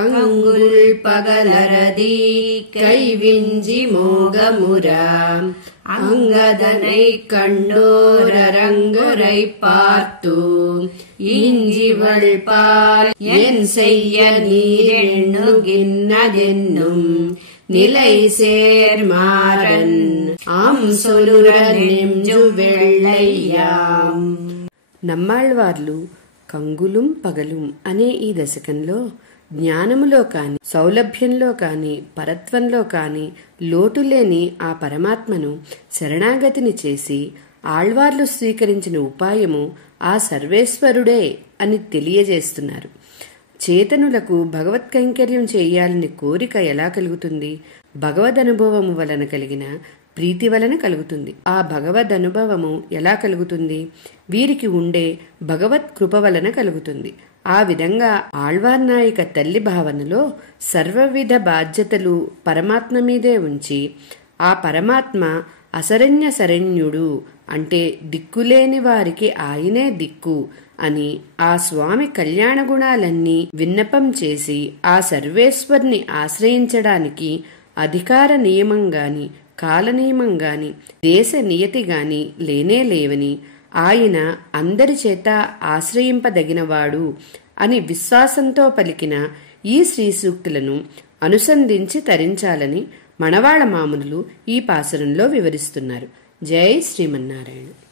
கங்குல் பகலரதி கைவிஞ்சி மோகமுரா அங்கதனை கண்டோரங்குரை பார்த்து இஞ்சிவள் பால் என் செய்ய நீரெண்ணுகின்னதென்னும் நிலை சேர்மாறன் ஆம் சொல்லுர நெஞ்சு வெள்ளయ్యాం. నమ్మాళ్వార్లు కంగులుం పగలుం అనే ఈ దశకంలో జ్ఞానములో కాని, సౌలభ్యంలో కాని, పరత్వంలో కాని లోటులేని ఆ పరమాత్మను శరణాగతిని చేసి ఆళ్వార్లు స్వీకరించిన ఉపాయము ఆ సర్వేశ్వరుడే అని తెలియజేస్తున్నారు. చేతనులకు భగవత్ కైంకర్యం చేయాలని కోరిక ఎలా కలుగుతుంది? భగవదనుభవము వలన కలిగిన ప్రీతి వలన కలుగుతుంది. ఆ భగవదనుభవము ఎలా కలుగుతుంది? వీరికి ఉండే భగవత్ కృప వలన కలుగుతుంది. ఆ విధంగా ఆళ్వార్నాయిక తల్లి భావనలో సర్వవిధ బాధ్యతలు పరమాత్మ మీదే ఉంచి, ఆ పరమాత్మ అశరణ్య శరణ్యుడు అంటే దిక్కులేని వారికి ఆయనే దిక్కు అని ఆ స్వామి కళ్యాణ గుణాలన్నీ విన్నపం చేసి ఆ సర్వేశ్వర్ని ఆశ్రయించడానికి అధికార నియమం గాని, కాలనియమం గాని, దేశ నియతి గాని లేనే లేవని, ఆయన అందరి చేత ఆశ్రయింపదగినవాడు అని విశ్వాసంతో పలికిన ఈ శ్రీ సూక్తులను అనుసంధించి తరించాలని మణవాళ మామనులు ఈ పాసురంలో వివరిస్తున్నారు. జై శ్రీమన్నారాయణ.